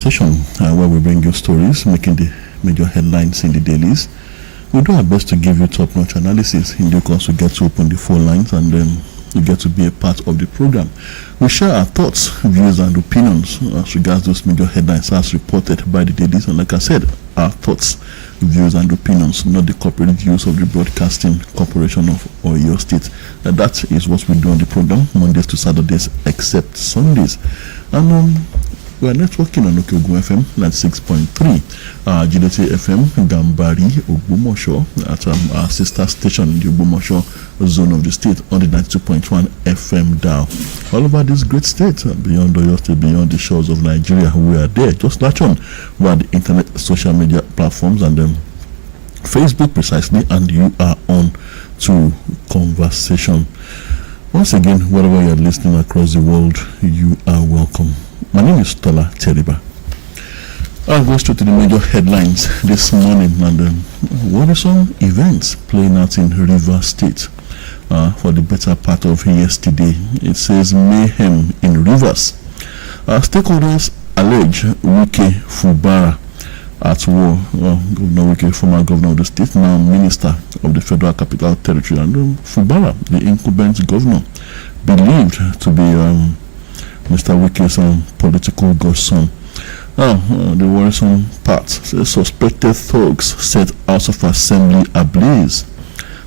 Session where we bring you stories making the major headlines in the dailies. We do our best to give you top-notch analysis in the course we get to open the phone lines and then you get to be a part of the program. We share our thoughts, views and opinions as regards those major headlines as reported by the dailies, and like I said, our thoughts, views and opinions, not the corporate views of the Broadcasting Corporation of Oyo State. That is what we do on the program, Mondays to Saturdays except Sundays. And we are networking on Okeogun FM 96.3, GDT FM, Gambari, Ogbomoso, at our sister station in the Ogbomoso zone of the state on the 92.1 FM dial. All over this great state, beyond Oyo State, beyond the shores of Nigeria, we are there. Just latch on via the internet, social media platforms, and Facebook precisely, and you are on to conversation. Once again, wherever you are listening across the world, you are welcome. My name is Tola Teriba. I'll go straight to the major headlines this morning, and what are some events playing out in Rivers State for the better part of yesterday? It says mayhem in Rivers. Stakeholders allege Wike Fubara at war. Governor Wike, former governor of the state, now minister of the Federal Capital Territory, and Fubara, the incumbent governor, believed to be Mr. Wike's political godson. Now, the worrisome part says suspected thugs set House of Assembly ablaze.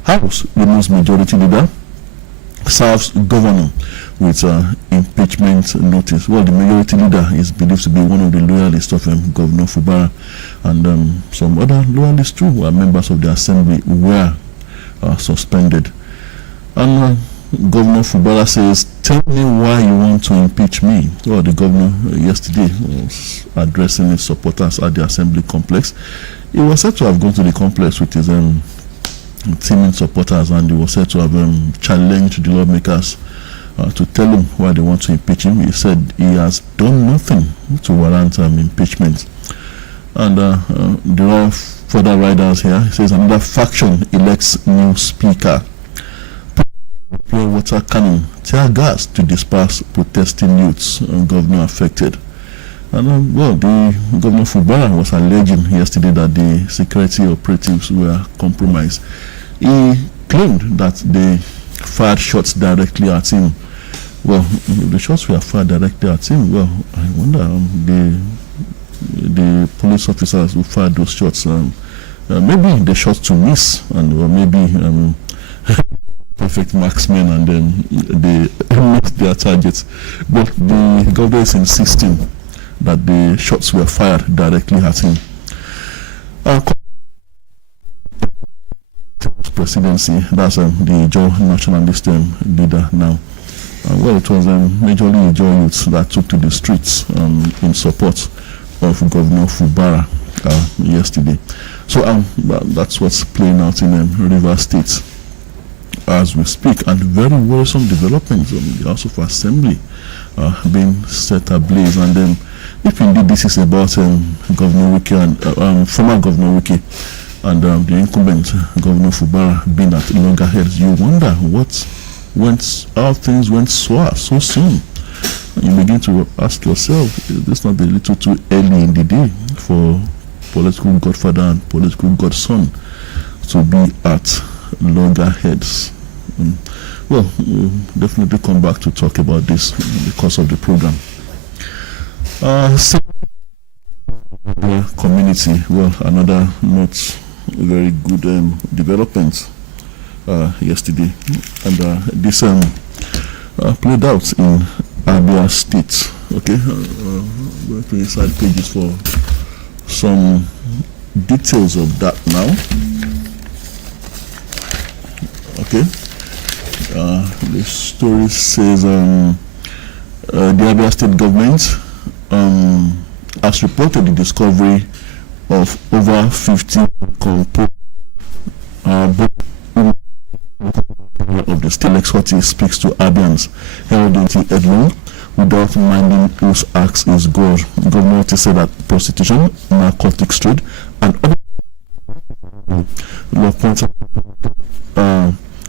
House removes majority leader, serves governor with impeachment notice. Well, the majority leader is believed to be one of the loyalists of Governor Fubara, and some other loyalists too, who are members of the assembly, were suspended. And Governor Fubara says, "Tell me why you want to impeach me." Well, the governor yesterday was addressing his supporters at the assembly complex. He was said to have gone to the complex with his teaming supporters, and he was said to have challenged the lawmakers to tell him why they want to impeach him. He said he has done nothing to warrant impeachment. And there are further riders here. He says another faction elects new speaker. Play water cannon, tear gas to disperse protesting youths. Governor affected. And well, the Governor Fubara was alleging yesterday that the security operatives were compromised. He claimed that they fired shots directly at him. Well, the shots were fired directly at him. Well, I wonder the police officers who fired those shots. Maybe they shot to miss, or maybe perfect marksmen, and then they missed their targets. But the governor is insisting that the shots were fired directly at him. Presidency, that's the Joe nationalist leader now. Well, it was majorly Joe youths that took to the streets in support of Governor Fubara yesterday. So that's what's playing out in Rivers State as we speak, and very worrisome developments in the House of Assembly being set ablaze. And then, if indeed this is about Governor Wike and former Governor Wike and the incumbent Governor Fubara being at loggerheads, you wonder how things went so soon. You begin to ask yourself, is this not a little too early in the day for political godfather and political godson to be at loggerheads? Well, we'll definitely come back to talk about this in the course of the program. Community, well, another not very good development yesterday, and this played out in Abia State. Okay, going to inside pages for some details of that now. Okay, the story says the Abia State government has reported the discovery of over 50 composed of the state. Alex Hoti speaks to Abians held in Edlong without minding whose axe is God. Governor Hoti said that prostitution, narcotics trade, and other law points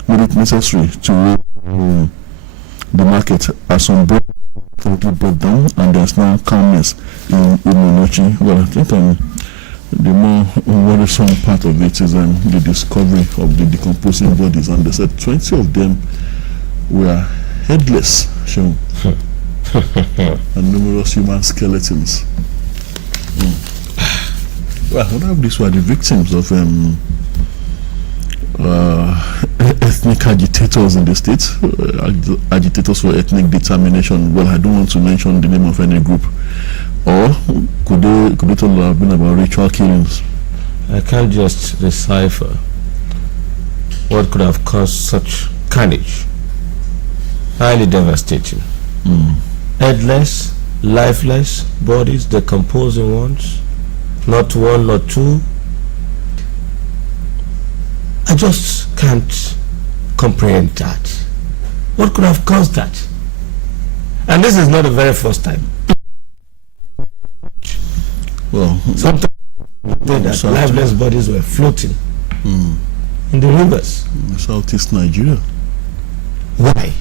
made it necessary to the market as some totally brought down, and there's now calmness in Umonochi. Well, I think the more worrisome part of it is the discovery of the decomposing bodies, and they said 20 of them were headless, and numerous human skeletons. Well, one of these were the victims of ethnic agitators in the state, agitators for ethnic determination. Well, I don't want to mention the name of any group. Or could it all have been about ritual killings? I can't just decipher what could have caused such carnage. Highly devastating. Headless, lifeless bodies, decomposing ones. Not one, not two. I just can't comprehend that. What could have caused that? And this is not the very first time. Well, sometimes that lifeless bodies were floating in the rivers. In Southeast Nigeria. Why?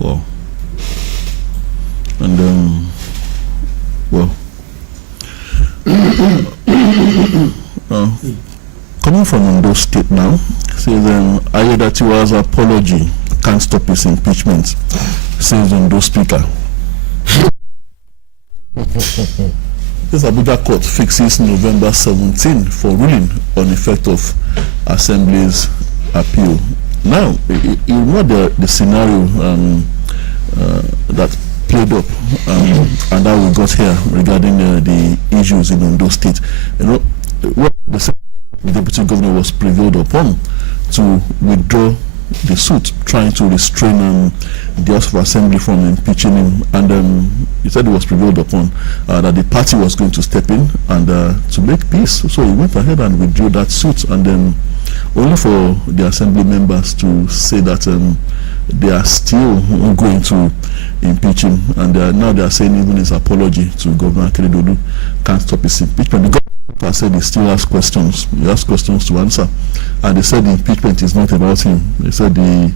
Well, and well, coming from Ondo State now, says Ayedatiwa's apology can't stop his impeachment, says Ondo Speaker. This Abuja court fixes November 17 for ruling on effect of Assembly's appeal. Now, you know the scenario that played up and how we got here regarding the issues in Ondo State. You know, what the deputy governor was prevailed upon to withdraw the suit, trying to restrain the House of Assembly from impeaching him, and he said it was prevailed upon that the party was going to step in and to make peace. So he went ahead and withdrew that suit, and only for the Assembly members to say that they are still going to impeach him, and now they are saying even his apology to Governor Akeredolu can't stop his impeachment. The governor said he still has questions. He has questions to answer, and they said the impeachment is not about him. They said the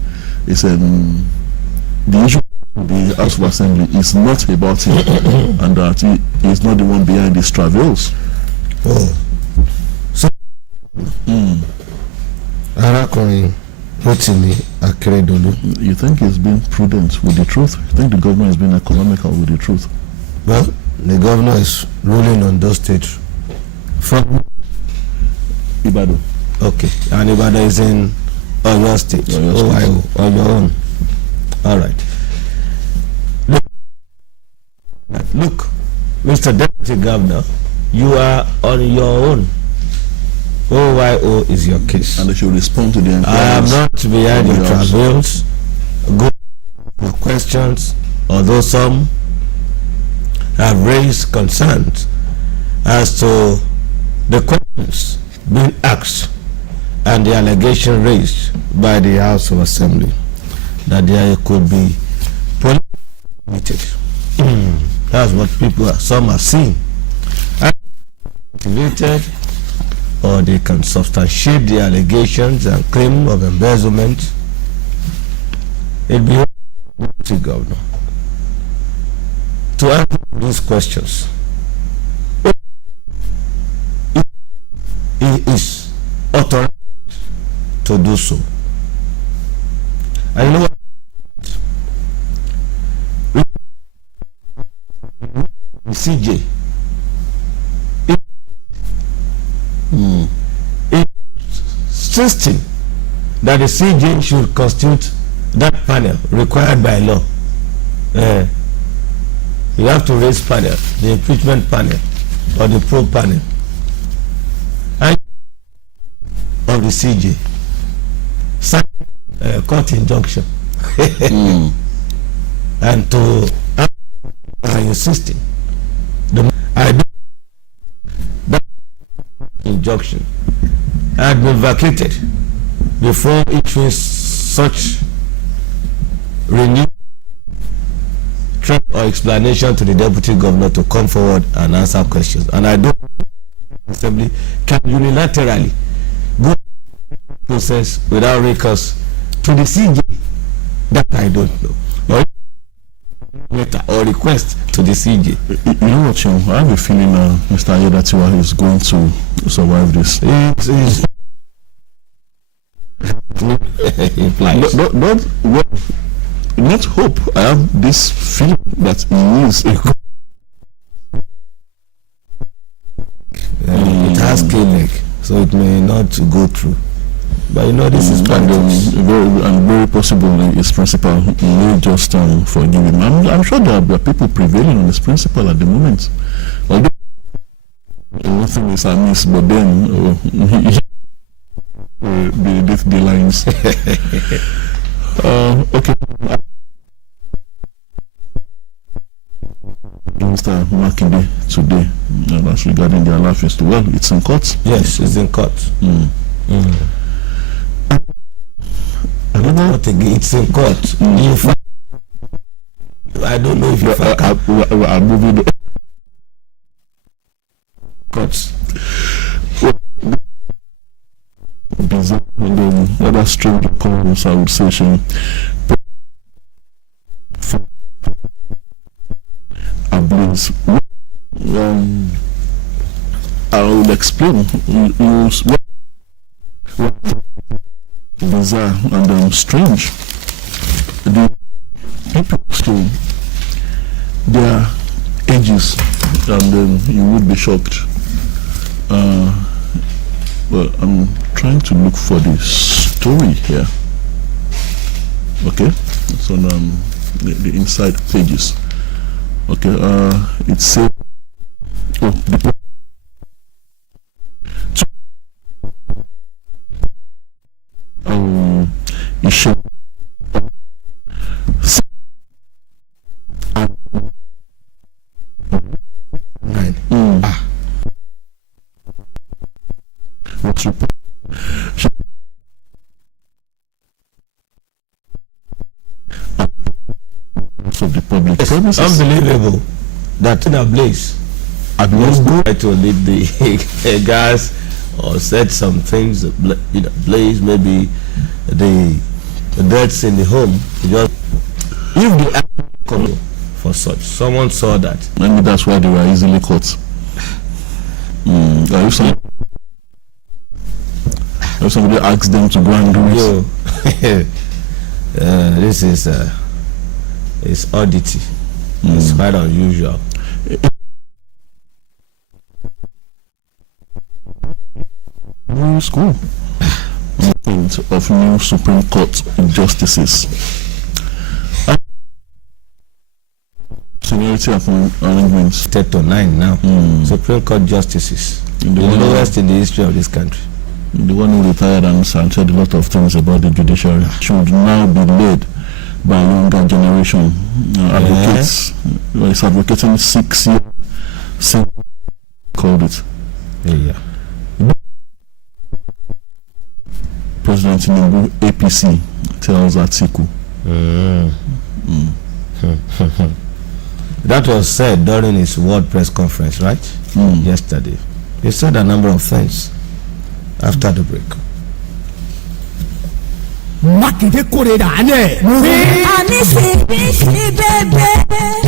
issue of the House of Assembly is not about him, and that he is not the one behind these travails. Oh, so you think he's been prudent with the truth? You think the governor has been economical with the truth? Well, the governor is ruling on those states from Ibadan. Okay, and Ibadan is in Oyo State. On your own. All right. Look, Mr. Deputy Governor, you are on your own. OYO is your case. And they should respond to the inquiries. I am not behind your travails. Good questions, although some have raised concerns as to the questions being asked and the allegation raised by the House of Assembly that there could be political. That's what some are seeing. Activated, or they can substantiate the allegations and claim of embezzlement. It'll be up to the governor to answer these questions. He is authorized to do so. And you know what? The CJ insisting that the CJ should constitute that panel required by law. You have to raise panel, the impeachment panel or the probe panel, and of the CJ sign court injunction and to insisting I do that injunction had been vacated before issuing such renewed threat or explanation to the deputy governor to come forward and answer questions. And I don't Assembly can unilaterally go process without recourse to the CJ. That I don't know. letter or request to the CJ. You know what, I have a feeling Mr. Ayedatiwa is going to survive this. Not hope. I have this feeling that he is a it has K-leg, so it may not go through. But this is very possible his principal may just forgive him. I'm sure there are people prevailing on his principal at the moment. Although one thing is amiss, but then the lines. Okay. Mr. Makinde today, and that's regarding the Allah Festival. Well, it's in court. Yes, it's in court. I don't know. It's in court. I don't know if I'm moving courts. Other strange occurrence, I would say, ablaze. I will explain. Bizarre and strange. The people still their ages, and you would be shocked. Well, I'm trying to look for the story here. Okay, it's on the inside pages. Okay, it says, what's your of the public premises. Unbelievable that in a blaze try to lead the gas or set some things blaze, maybe the deaths in the home. Just if the come for such, someone saw that. Maybe that's why they were easily caught. If somebody asks them to go and do it. This is it's oddity. It's quite unusual. School of new Supreme Court justices. Seniority arrangements 10 to 9 now. Supreme Court justices, the lowest in the history of this country. The one who retired and said a lot of things about the judiciary should now be led by a younger generation. Advocates, it's advocating 6 years. Called it. Yeah. President Tinubu, APC, tells Atiku. That was said during his World Press Conference, right? Yesterday. He said a number of things after the break. Mákindé kórè dànù. àní ṣe bẹ́ẹ̀.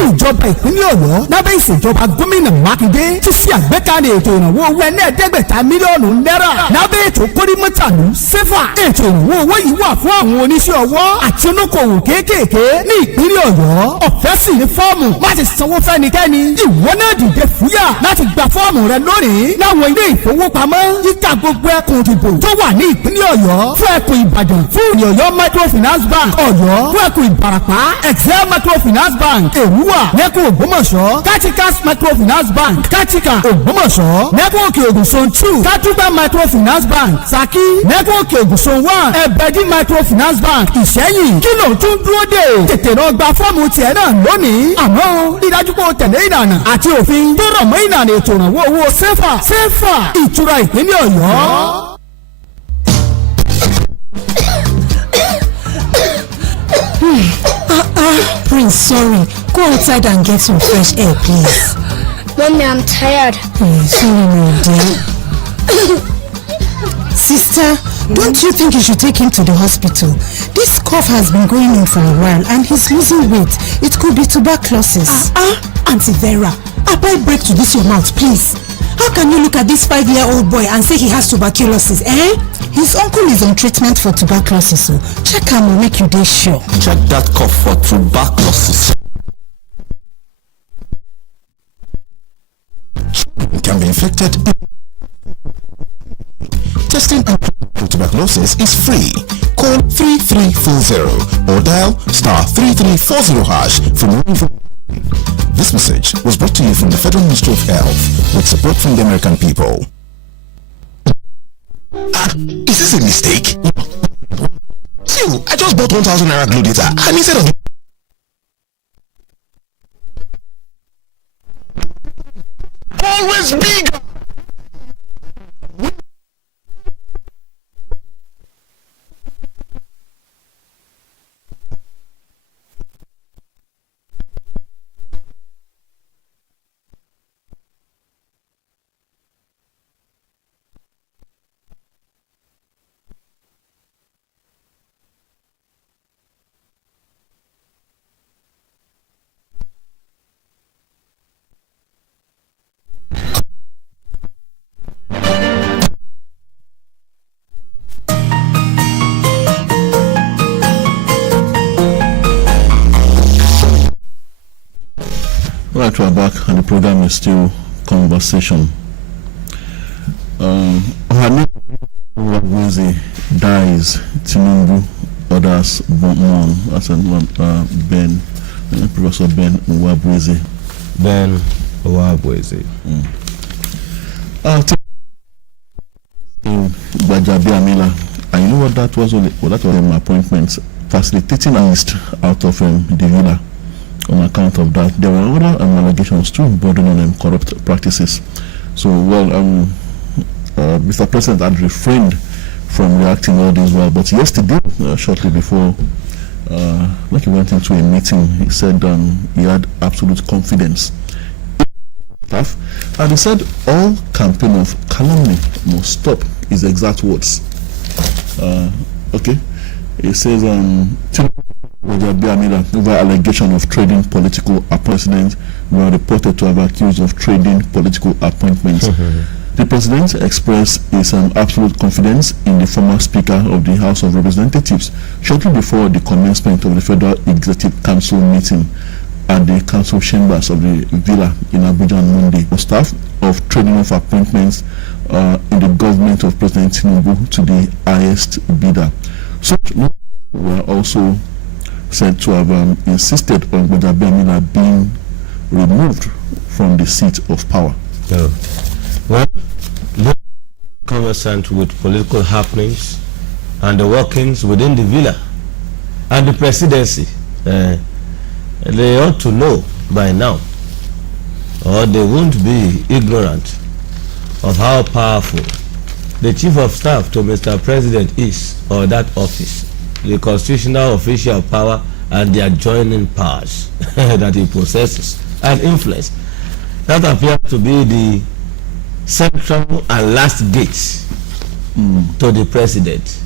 ìjọba ìpínlẹ̀ Ọ̀yọ́ lábẹ́ ìṣèjọba gómìnà Mákindé ti ṣe àgbékalẹ̀ ètò ìrànwọ́ owó ẹlẹ́ẹ̀ẹ́dẹ́gbẹ̀ta mílíọ̀nù náírà lábẹ́ ètò kórìmọ́tàlú sẹ́fà. ètò ìrànwọ́ owó yìí wà fún àwọn oníṣẹ́ ọwọ́ àti olókoòwò kéékèèké ní ìpínlẹ̀ Ọ̀yọ́. ọ̀fẹ́ sì ni fọ́ọ̀mù láti sanwó fẹ́nikẹ́ni. ìwọ náà dìde fúyà láti gba fọ́ọ̀mù rẹ lónìí láwọn ilé ìfowópamọ́ yíká gbogbo ẹkùn ìdìbò tó wà ní ìpínlẹ̀ Ọ̀yọ́ fún ẹkùn Ìbàdàn fún Ọ̀yọ́ microfinance bank Ọ̀yọ́ fún ẹkùn Ìbàràpá Excel microfinance bank Èrúwà lẹ́kùn Ògbómọ̀ṣọ́ Katikas microfinance bank Katika Ògbómọ̀ṣọ́ lẹ́kùn Òkè Ògùn zone 2 Katuba microfinance bank Saki lẹ́kùn Òkè Ògùn zone 1 Ẹ̀bẹ̀dì microfinance bank Ìṣẹ́yìn kí ló tún dúró dè tètè lọ gba fọ́ọ̀mù tiẹ̀ náà lónìí àmọ́ dídájú pé o tẹ̀lé ìlànà àti òfin tó rọ̀ mọ́ ìlànà ètò ìrànwọ́ owó sẹ́fà ìtura ìpínlẹ̀ Ọ̀yọ́. Prince, sorry. Go outside and get some fresh air, please. Mommy, I'm tired. Sorry, my dear. Sister, don't you think you should take him to the hospital? This cough has been going on for a while and he's losing weight. It could be tuberculosis. Auntie Vera, apply break to this your mouth, please. How can you look at this 5-year-old boy and say he has tuberculosis, eh? His uncle is on treatment for tuberculosis, so check him will make you day sure. Check that cough for tuberculosis. Children can be infected. Testing and treatment for tuberculosis is free. Call 3340 or dial *3340# for more information. This message was brought to you from the Federal Ministry of Health with support from the American people. Is this a mistake? See, I just bought 1,000 naira glue data and instead of always bigger. Right, we're back and the program is still conversation. Wizzy dies, Tinubu others mourn. That's Ben, Professor Ben Nwabweze. Ben Nwabweze. Gbajabi Amila, and you know what that was? That was an appointment facilitating list out of the villa. On account of that, there were other allegations too bordering on corrupt practices. So, Mr. President had refrained from reacting all this while, but yesterday, shortly before, like he went into a meeting, he said he had absolute confidence in staff, and he said all campaign of calumny must stop. His exact words. Okay, he says over allegation of trading political appointments, were reported to have accused of trading political appointments. The president expressed his absolute confidence in the former Speaker of the House of Representatives shortly before the commencement of the Federal Executive Council meeting at the council chambers of the Villa in Abuja on Monday. The staff of trading of appointments in the government of President Tinubu to the highest bidder. Such were also said to have insisted on Gbajabi Amila being removed from the seat of power. Well, conversant with political happenings and the workings within the villa and the presidency, they ought to know by now, or they won't be ignorant of how powerful the chief of staff to Mr. President is, or that office, the constitutional official power and the adjoining powers that he possesses and influence. That appears to be the central and last gate to the president.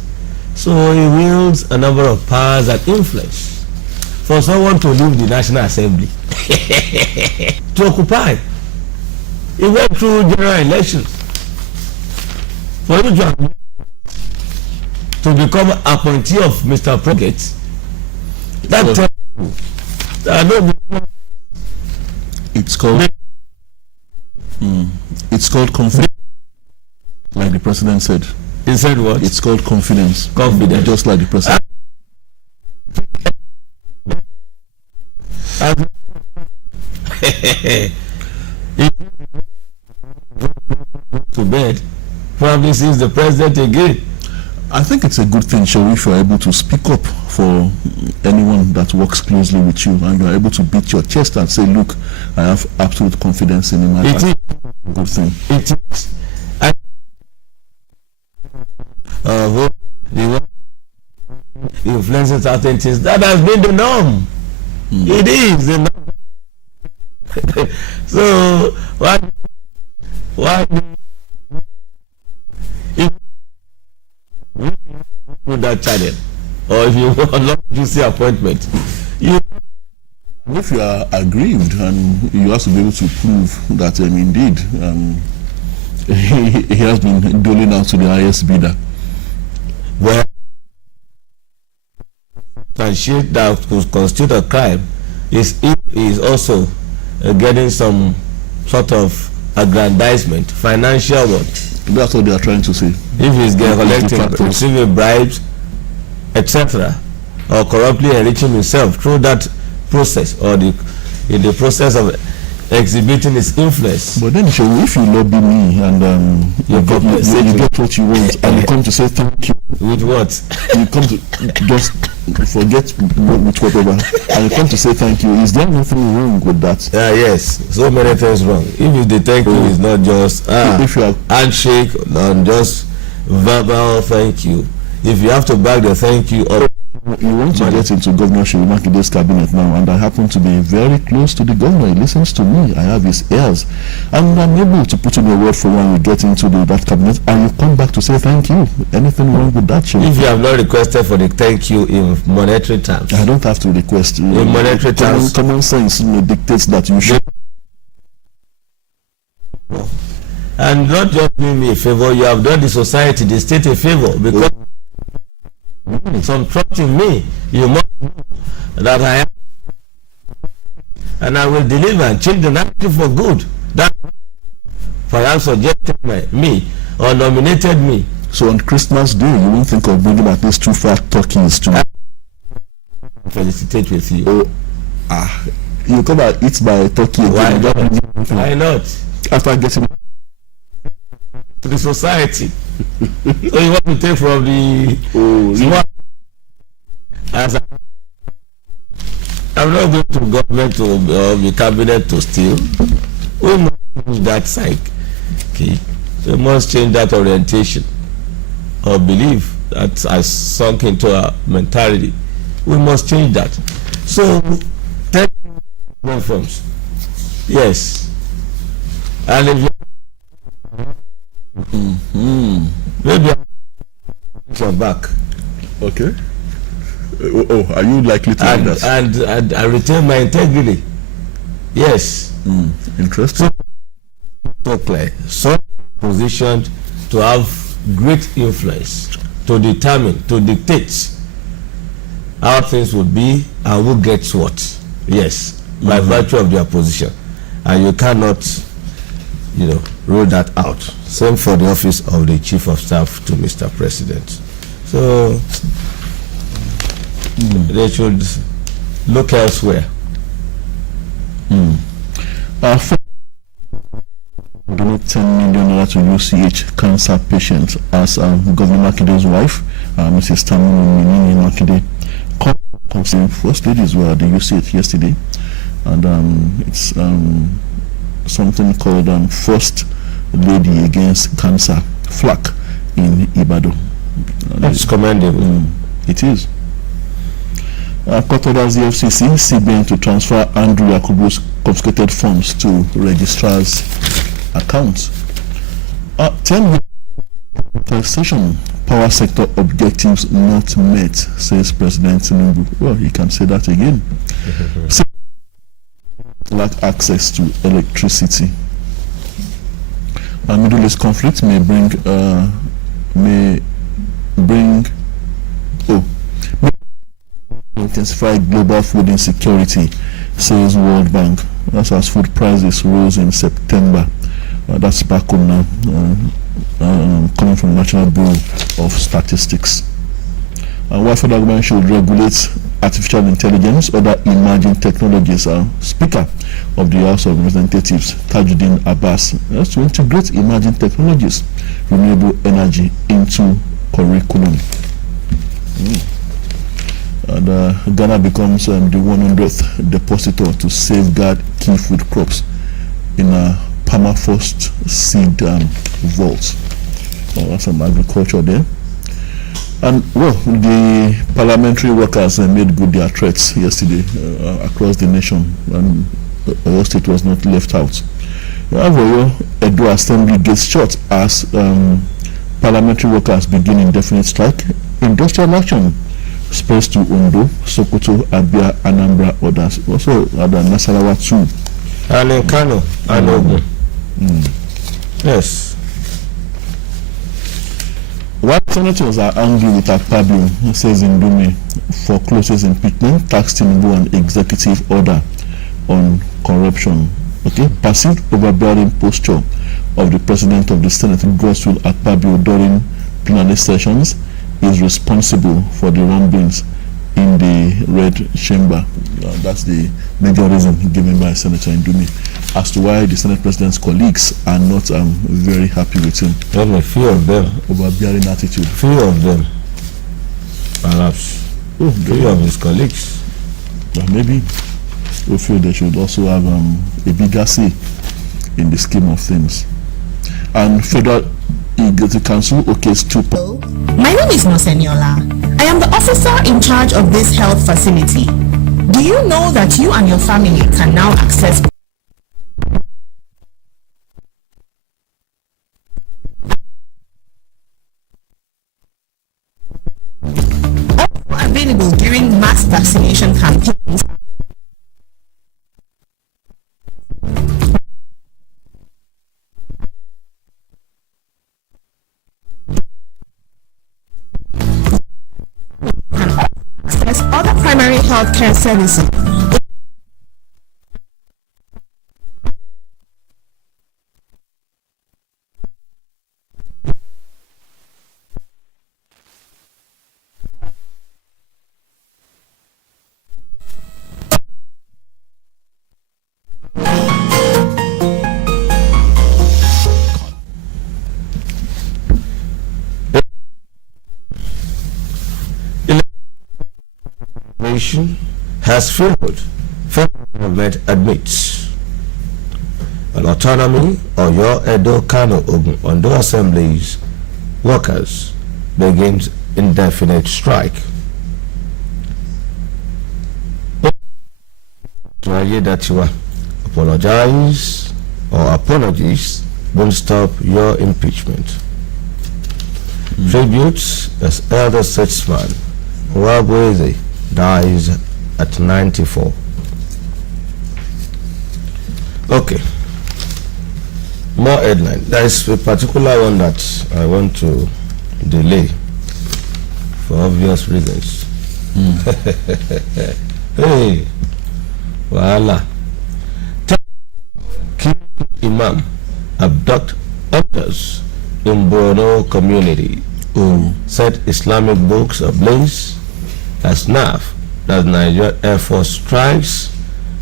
So he wields a number of powers and influence for someone to leave the National Assembly to occupy. He went through general elections for you to become appointee of Mr. President. That it's called confidence, like the president said. He said what? It's called confidence. Confidence. Just like the president. To bed, probably sees the president again. I think it's a good thing, Show, if you're able to speak up for anyone that works closely with you and you're able to beat your chest and say, look, I have absolute confidence in him. It is a good thing. It is. Influencing certain things, that has been the norm. It is the norm. So why that channel, or if you want not to see appointment, if you are aggrieved, and you have to be able to prove that indeed he has been doling out to the highest bidder. Well, shit that could constitute a crime is if he is also getting some sort of aggrandizement, financial one. That's what they are trying to say. If he's collecting, receiving bribes, etc., or corruptly enriching himself through that process, or in the process of exhibiting his influence. But then if you lobby me and you get what you want, and you come to say thank you with what? You come to just forget with whatever, and you come to say thank you. Is there nothing wrong with that? Yes, so many things wrong. If the thank you is not just if you are handshake and just verbal thank you, if you have to back the thank you up. You want to get into Governor Shirimakide's cabinet now, and I happen to be very close to the governor. He listens to me. I have his ears, and I'm able to put in a word for when you get into that cabinet, and you come back to say thank you. Anything wrong with that, Shiri? If you have not requested for the thank you in monetary terms, I don't have to request. In monetary terms, common sense dictates that you should. And not just doing me a favor, you have done the society, the state a favor, because some trust in me. You must know that I am, and I will deliver and change the narrative for good. That perhaps suggested me or nominated me. So on Christmas Day, you won't think of bringing at least 2 fat turkeys to felicitate with you. You come and eat my turkey again. Why not? After getting to the society. So you want to take from the I'm not going to government to the cabinet to steal. We must change that side. Okay. We must change that orientation or belief that has sunk into our mentality. We must change that. So 10 firms. Yes. And if maybe I'm back. Okay. Are you likely to do that? And I retain my integrity. Yes. Interesting. So positioned to have great influence, to determine, to dictate how things would be and who gets what. Yes. By virtue of their position. And you cannot, rule that out. Same for the office of the Chief of Staff to Mr. President. So they should look elsewhere. Donate 10 million to UCH cancer patients as Governor Makide's wife, Mrs. Tamu Minini Makide, first ladies were at the UCH yesterday, and it's something called First Lady Against Cancer FLAC in Ibadan. That's commendable. It is. Court orders the FCC, CBN to transfer Andrew Yakubu's confiscated funds to registrar's accounts. 10 taxation power sector objectives not met, says President Tinubu. Well, he can say that again. Lack access to electricity. A Middle East conflict may intensify global food insecurity, says World Bank. That's as food prices rose in September. That's back home now, coming from National Bureau of Statistics. Why federal government should regulate artificial intelligence, other emerging technologies. Speaker of the House of Representatives, Tajuddin Abbas, has to integrate emerging technologies, renewable energy into curriculum. And Ghana becomes the 100th depositor to safeguard key food crops in a permafrost seed vault. That's some agriculture there. And well, the parliamentary workers made good their threats yesterday across the nation, and Oyo State was not left out. However, Edo Assembly gets shot as parliamentary workers begin indefinite strike industrial action spreads to Ondo, Sokoto, Abia, Anambra, others. Also other Nasarawa too. And in Kano and Ogun. Yes. While senators are angry with Akpabio, says Ndume, for closest impeachment, taxed Tinubu an executive order on corruption. Okay, perceived overbearing posture of the president of the Senate, Godswill Akpabio, during plenary sessions is responsible for the rumblings in the Red Chamber. That's the major reason given by Senator Ndume as to why the Senate President's colleagues are not very happy with him. Only few of them. Overbearing attitude. Few of them. Perhaps. Few of his colleagues. Maybe we feel they should also have a bigger say in the scheme of things. And Federal Executive Council okays 2. My name is Noseniola. I am the officer in charge of this health facility. Do you know that you and your family can now access available during mass vaccination campaigns? Access other primary health care services. Has failed. Federal government admits an autonomy or your Edo, Kano, Ogun, Ondo assemblies workers begins indefinite strike. Apologize or apologies won't stop your impeachment. Tributes as elder statesman Wabweze dies at 94. Okay. More headline. There is a particular one that I want to delay for obvious reasons. Hey, voila. Imam abduct others in Borno community. Set Islamic books ablaze as NAF, that Nigeria Air Force strikes,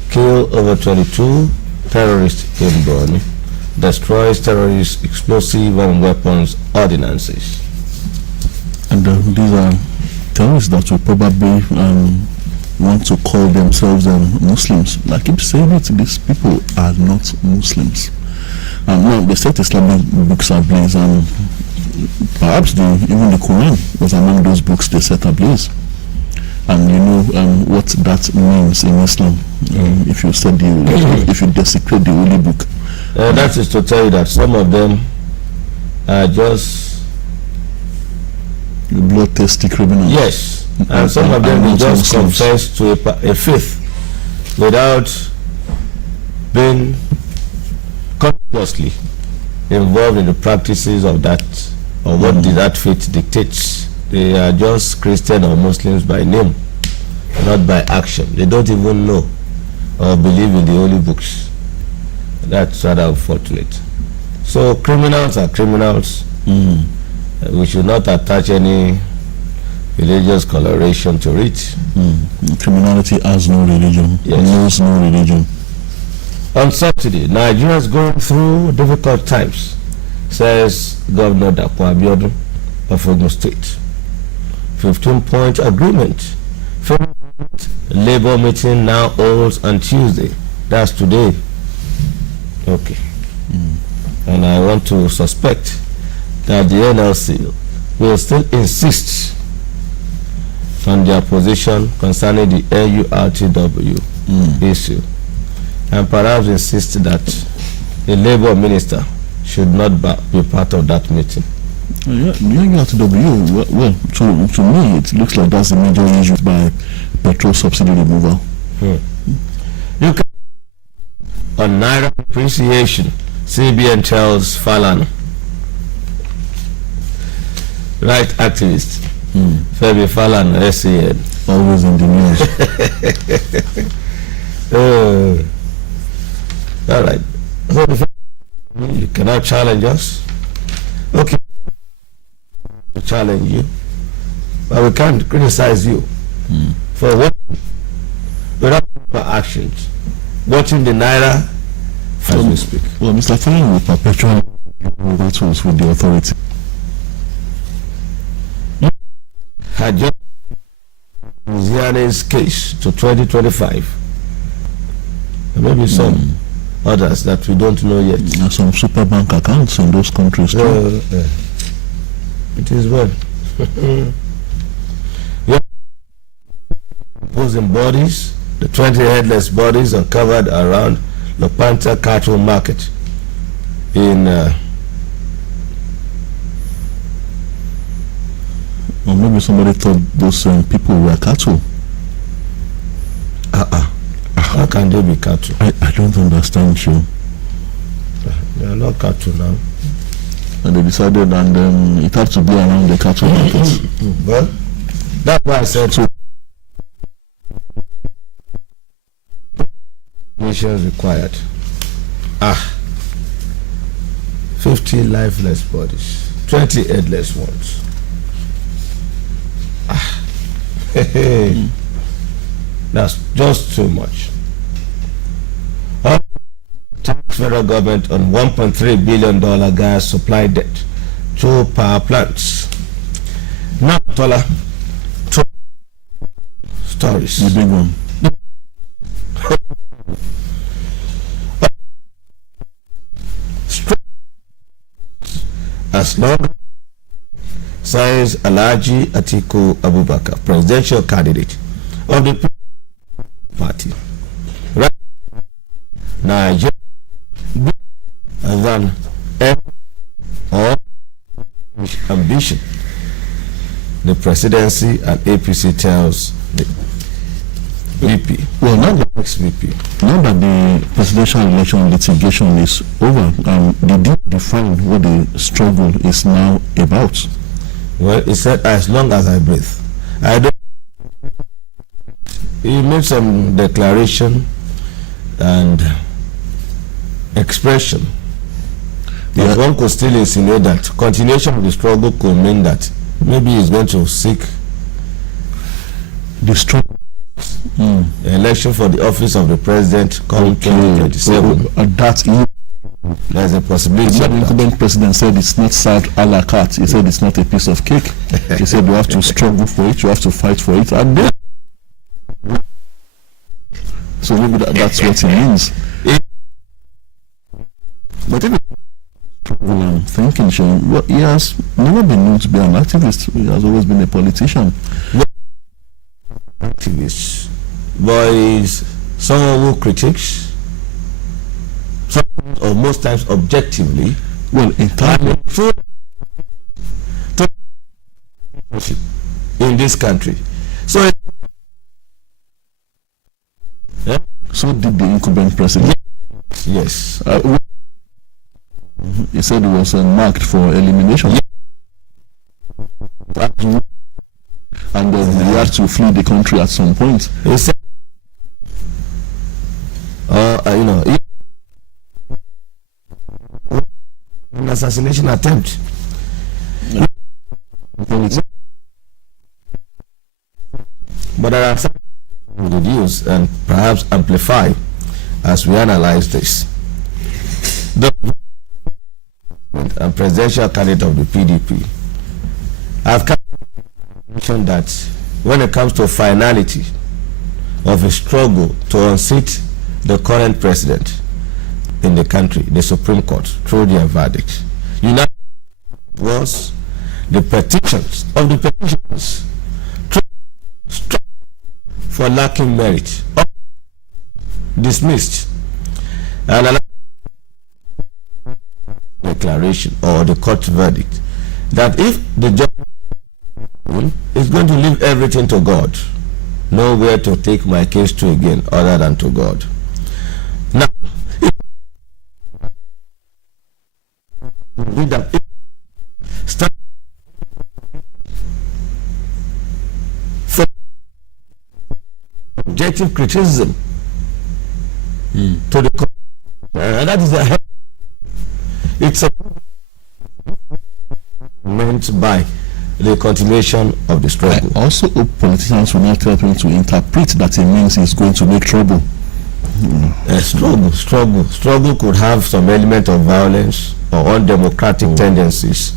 kill over 22 terrorists in Borno, destroys terrorist explosive and weapons ordinances. And these are terrorists that will probably want to call themselves Muslims. I keep saying it, these people are not Muslims. No, they set Islamic books ablaze, and perhaps even the Quran was among those books they set ablaze. And you know what that means in Islam. If you set if you desecrate the holy book. That is to tell you that some of them are just bloodthirsty criminals. Yes, and some of them will just confess to a faith without being consciously involved in the practices of that, or what that faith dictates. They are just Christian or Muslims by name, not by action. They don't even know or believe in the holy books. That's rather unfortunate. So criminals are criminals. We should not attach any religious coloration to it. Criminality has no religion. Yes. Knows no religion. On Saturday, Nigeria is going through difficult times, says Governor Dapo Abiodun of Ogun State. 15-point agreement. Labor meeting now holds on Tuesday. That's today. Okay. And I want to suspect that the NLC will still insist on their position concerning the NURTW issue, and perhaps insist that the labor minister should not be part of that meeting. Yeah, to W. Well, to me, it looks like that's the major issue by petrol subsidy removal. You can on Naira appreciation, CBN tells Falan, right activist, Femi Falan, SCN. Always in the news. All right. So you cannot challenge us. Okay. We challenge you. But we can't criticize you for what without actions. Watching the Naira as we speak. Well, Mr. Falan will perpetually battles with the authority. Had just Ziane's case to 2025. And maybe some others that we don't know yet. There are some super bank accounts in those countries too. It is well. Opposing bodies, the 20 headless bodies uncovered around the Panther cattle market in or maybe somebody thought those people were cattle. How can they be cattle? I don't understand you. They are not cattle now. And they decided, and it had to be around the cattle market. Well, that's why I said so. Nations required. 50 lifeless bodies, 20 headless ones. That's just too much. Tax federal government on $1.3 billion gas supply debt to power plants. Now, Tola, stories. The big one. As long says Alhaji Atiku Abubakar, presidential candidate of the party, right? Nigeria than or ambition. The presidency and APC tells the VP. Well, now that ex-VP. Now that the presidential election litigation is over, they did define what the struggle is now about. Well, he said, as long as I breathe. I don't. He made some declaration and expression. But one could still insinuate that continuation of the struggle could mean that maybe he's going to seek the struggle. Election for the office of the president come 2027. There's a possibility. The incumbent president said it's not served a la carte. He said it's not a piece of cake. He said you have to struggle for it, you have to fight for it. And then, so maybe that's what it means. But if I'm thinking, Sean, well, he has never been known to be an activist. He has always been a politician. Activist, but is someone who critiques, or most times objectively. Well, entirely in this country. So, so did the incumbent president. Yes. He said he was marked for elimination. And then he had to flee the country at some point. He said, an assassination attempt. But there are some reduce and perhaps amplify as we analyze this. The and presidential candidate of the PDP have mentioned that when it comes to finality of a struggle to unseat the current president in the country, the Supreme Court, through their verdict, united was the petitions of the petitioners for lacking merit, dismissed, and declaration or the court verdict that if the judge is going to leave everything to God, nowhere to take my case to again other than to God. Now, with that, start for objective criticism to the that is a it's a meant by the continuation of the struggle. I also hope politicians will not help him to interpret that it means he's going to make trouble. Struggle could have some element of violence or undemocratic tendencies,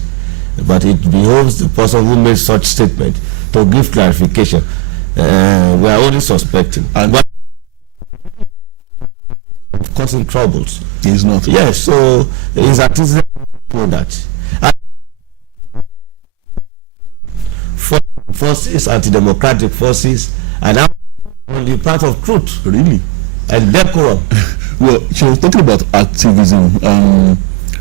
but it behoves the person who made such statement to give clarification. We are only suspecting, but causing troubles. He's not. Yes, so his artisan for that. Forces, anti-democratic forces, and now on the path of truth, Really? and decorum. Well, she was talking about activism.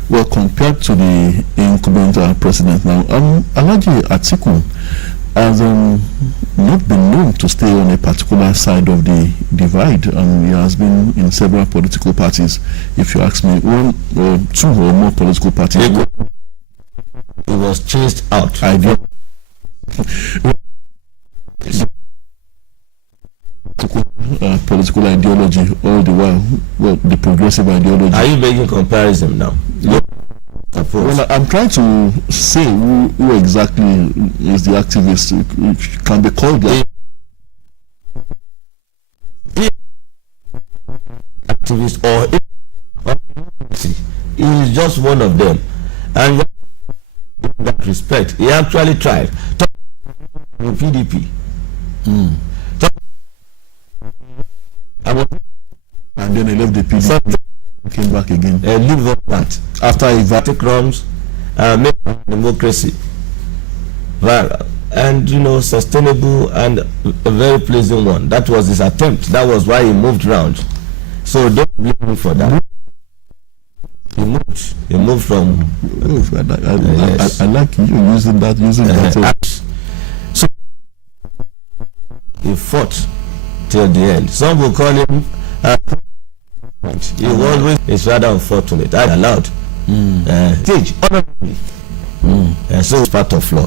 Well, compared to the incumbent president now, Alhaji Atiku has not been known to stay on a particular side of the divide, and he has been in several political parties. If you ask me, one or two or more political parties. He was chased out. I did. Political ideology all the while. Well, the progressive ideology. Are you making comparison now? Yeah. Well, I'm trying to say who exactly is the activist. It can be called that. Activist or he is just one of them, and in that respect, he actually tried to PDP. And then he left the PDP. Came back again. Leave that After he take crumbs, make democracy viral and sustainable and a very pleasant one. That was his attempt. That was why he moved around. So don't blame him for that. He moved from. I like you using that. So he fought till the end. Some will call him. He always is rather unfortunate. I allowed. Stage honorably. So it's part of law.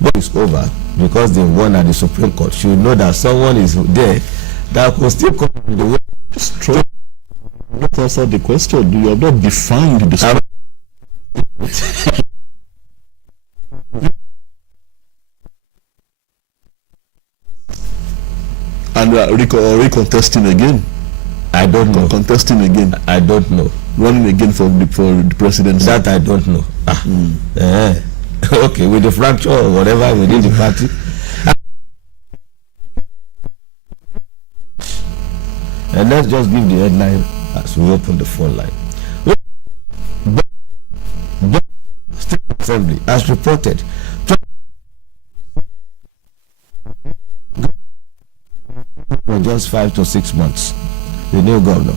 But it's over because they won at the Supreme Court. You know that someone is there that could still come in the way. Strong. Not answer the question. You have not defined the and recontesting again. I don't know. Contesting again. I don't know. Running again for the presidency. That I don't know. Okay, with the fracture or whatever within the party. And let's just give the headline as we open the phone line. State Assembly as reported. For just 5 to 6 months. The new governor,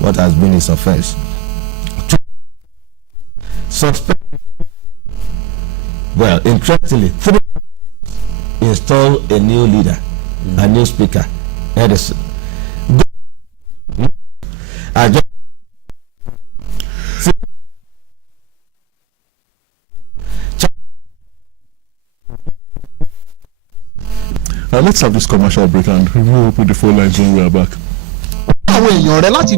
what has been his offense? Suspect. Well, interestingly, 3 install a new leader, a new speaker, Edison. Let's have this commercial break and we'll open the phone lines when we are back. àwọn èèyàn rẹ láti